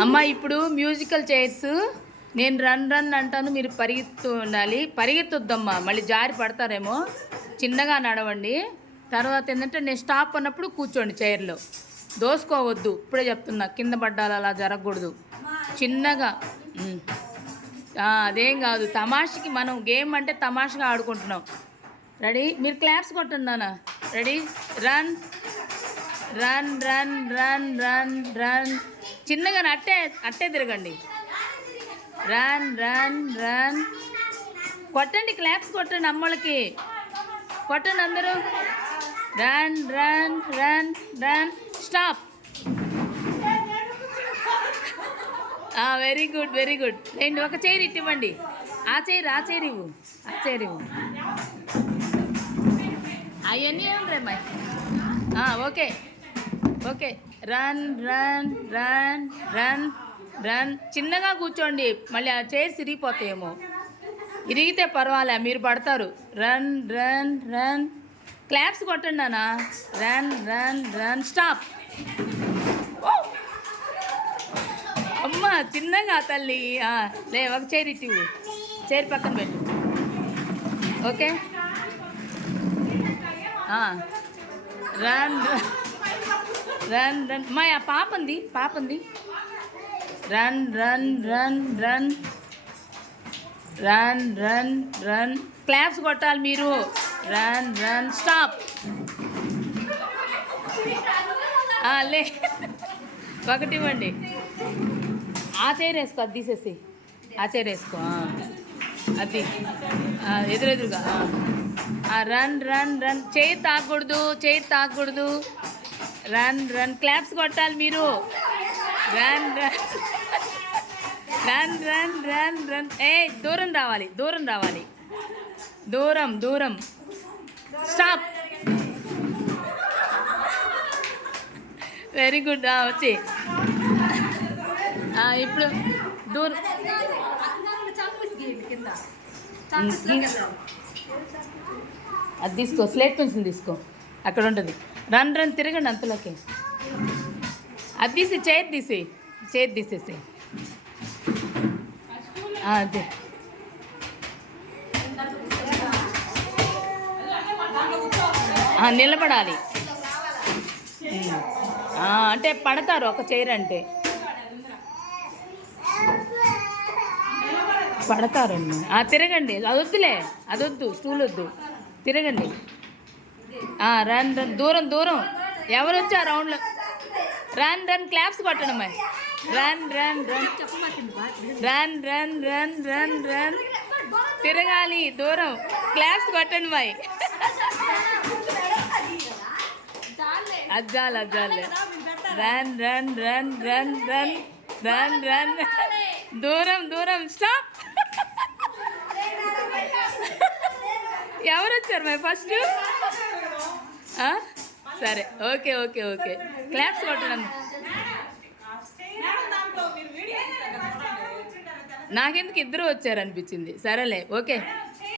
అమ్మ ఇప్పుడు musical chairs నేను రన్ రన్ అంటాను మీరు పరిగెత్తు ఉండాలి. పరిగెత్తొద్దమ్మా మళ్ళీ జారి పడతారేమో. చిన్నగా నడవండి. తర్వాత ఏంటంటే నేను స్టాప్ అన్నప్పుడు కూర్చోండి చైర్లో దోసుకోవద్దు ఇప్పుడే చెప్తున్నా కింద పడ్డాలి అలా జరగకూడదు. చిన్నగా అదేం కాదు తమాషకి మనం గేమ్ అంటే తమాషగా ఆడుకుంటున్నాం. రెడీ మీరు claps కొట్టున్నానా ready run run run run run run చిన్నగా అట్టే అట్టే తిరగండి. Run run run. కొట్టండి క్లాప్స్ కొట్టండి అమ్మలకి కొట్టండి అందరూ. Run run run run. Stop very good very good రెండు ఒక చైర్ ఇట్టివ్వండి. ఆ చైర్ ఆ చైర్ ఇవ్వు. ఆ చైర్ ఇవ్వు. అవన్నీ ఏమన్నా okay. Okay. Run run run run run. చిన్నగా కూర్చోండి. మళ్ళీ ఆ చైర్స్ ఇరిగిపోతాయేమో. ఇరిగితే పర్వాలే మీరు పడతారు. Run run run. క్లాప్స్ కొట్టండి అన్న రన్ రన్ రన్. స్టాప్. అమ్మ చిన్నగా తల్లి. లే ఒక చైర్ ఇటు చైర్ పక్కన పెట్టు. Okay? Run run. Run run. మా ఆ పాపంది పాపంది. Run run run run. Run run run. Claps కొట్టాలి మీరు. Run run stop. లే. ఒకటి ఇవ్వండి. ఆ చైర్ వేసుకో అది తీసేసి. ఆ చైర్ వేసుకో అది. ఎదురెదురుగా రన్ రన్ రన్. చేయి తాగకూడదు చేయి తాగకూడదు రన్ రన్. క్లాప్స్ కొట్టాలి మీరు. Run run. Run run run run. ఏ దూరం రావాలి దూరం రావాలి. దూరం దూరం. స్టాప్ వెరీ గుడ్ వచ్చి. ఇప్పుడు దూరం. అది తీసుకో స్లేట్ పెన్సిల్ తీసుకో. అక్కడ ఉంటుంది. రన్ రన్ తిరగండి అంతలోకి. అది తీసి చేతి తీసి చేతి తీసేసి అదే. నిలబడాలి. అంటే పడతారు ఒక చైర్ అంటే. పడతారండి తిరగండి. అది వద్దులే. అది వద్దు. స్టూల్ వద్దు. తిరగండి. రన్ రన్ దూరం దూరం. ఎవరు వచ్చారు రౌండ్లో రన్ రన్ క్లాప్స్ కొట్టడం మరి. Run run run run run run run run తిరగాలి దూరం. క్లాప్స్ కొట్టండి మరి. అజ్జాలు అజ్జాలు run run run run run run run దూరం దూరం. స్టాప్ ఎవరు వచ్చారు మరి ఫస్ట్ సరే ఓకే ఓకే ఓకే. క్లాప్స్ కొట్టడం. నాకెందుకు ఇద్దరు వచ్చారు అనిపించింది సరేలే ఓకే.